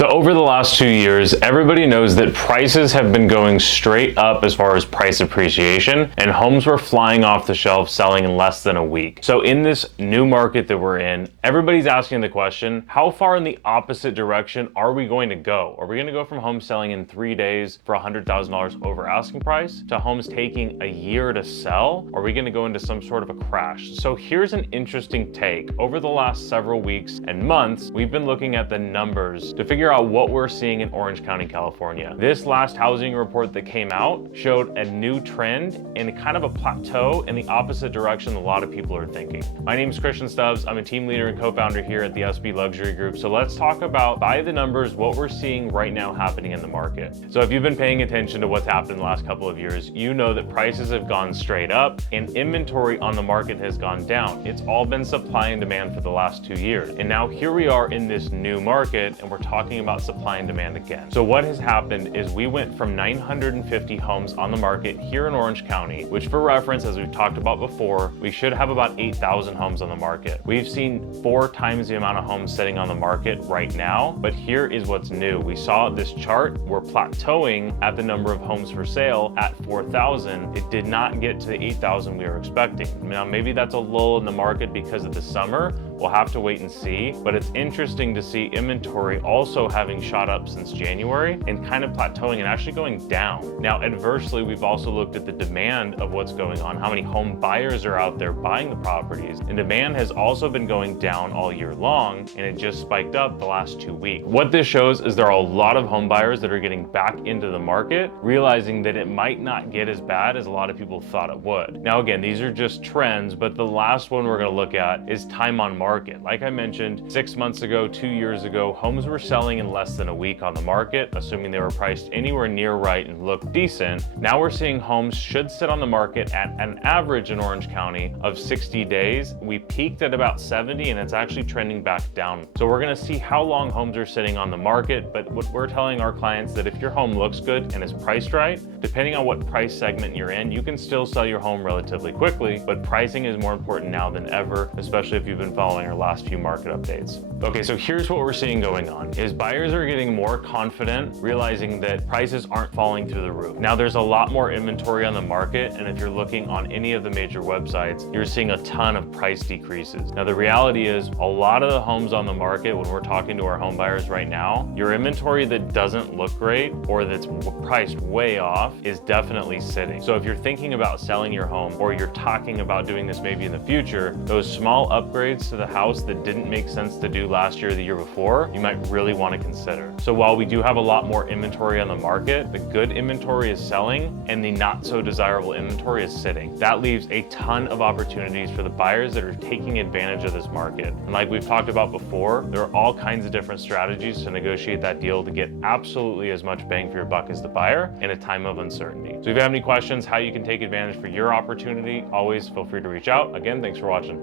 So over the last 2 years, everybody knows that prices have been going straight up as far as price appreciation, and homes were flying off the shelf selling in less than a week. So in this new market that we're in, everybody's asking the question, how far in the opposite direction are we going to go? Are we going to go from homes selling in 3 days for $100,000 over asking price to homes taking a year to sell? Are we going to go into some sort of a crash? So here's an interesting take. Over the last several weeks and months, we've been looking at the numbers to figure out what we're seeing in Orange County, California. This last housing report that came out showed a new trend and kind of a plateau in the opposite direction a lot of people are thinking. My name is Stubbs. I'm a team leader and co-founder here at the SB Luxury Group. So let's talk about, by the numbers, what we're seeing right now happening in the market. So if you've been paying attention to what's happened in the last couple of years, you know that prices have gone straight up and inventory on the market has gone down. It's all been supply and demand for the last 2 years. And now here we are in this new market and we're talking about supply and demand again. So what has happened is we went from 950 homes on the market here in Orange County, which for reference, as we've talked about before, we should have about 8,000 homes on the market. We've seen 4 times the amount of homes sitting on the market right now, but here is what's new. We saw this chart, we're plateauing at the number of homes for sale at 4,000. It did not get to the 8,000 we were expecting. Now, maybe that's a lull in the market because of the summer. We'll have to wait and see, but it's interesting to see inventory also having shot up since January and kind of plateauing and actually going down. Now, adversely, we've also looked at the demand of what's going on, how many home buyers are out there buying the properties, and demand has also been going down all year long, and it just spiked up the last 2 weeks. What this shows is there are a lot of home buyers that are getting back into the market, realizing that it might not get as bad as a lot of people thought it would. Now, again, these are just trends, but the last one we're going to look at is time on market. Like I mentioned, 6 months ago, 2 years ago, homes were selling in less than a week on the market, assuming they were priced anywhere near right and looked decent. Now we're seeing homes should sit on the market at an average in Orange County of 60 days. We peaked at about 70 and it's actually trending back down. So we're going to see how long homes are sitting on the market, but what we're telling our clients that if your home looks good and is priced right, depending on what price segment you're in, you can still sell your home relatively quickly, but pricing is more important now than ever, especially if you've been following our last few market updates. Okay, so here's what we're seeing going on is buyers are getting more confident, realizing that prices aren't falling through the roof. Now there's a lot more inventory on the market, and if you're looking on any of the major websites, you're seeing a ton of price decreases. Now the reality is a lot of the homes on the market, when we're talking to our home buyers right now, your inventory that doesn't look great or that's priced way off is definitely sitting. So if you're thinking about selling your home or you're talking about doing this maybe in the future, those small upgrades to the house that didn't make sense to do last year or the year before, you might really want to consider. So while we do have a lot more inventory on the market, the good inventory is selling and the not so desirable inventory is sitting. That leaves a ton of opportunities for the buyers that are taking advantage of this market. And like we've talked about before, there are all kinds of different strategies to negotiate that deal to get absolutely as much bang for your buck as the buyer in a time of uncertainty. So if you have any questions how you can take advantage for your opportunity, always feel free to reach out. Again, thanks for watching.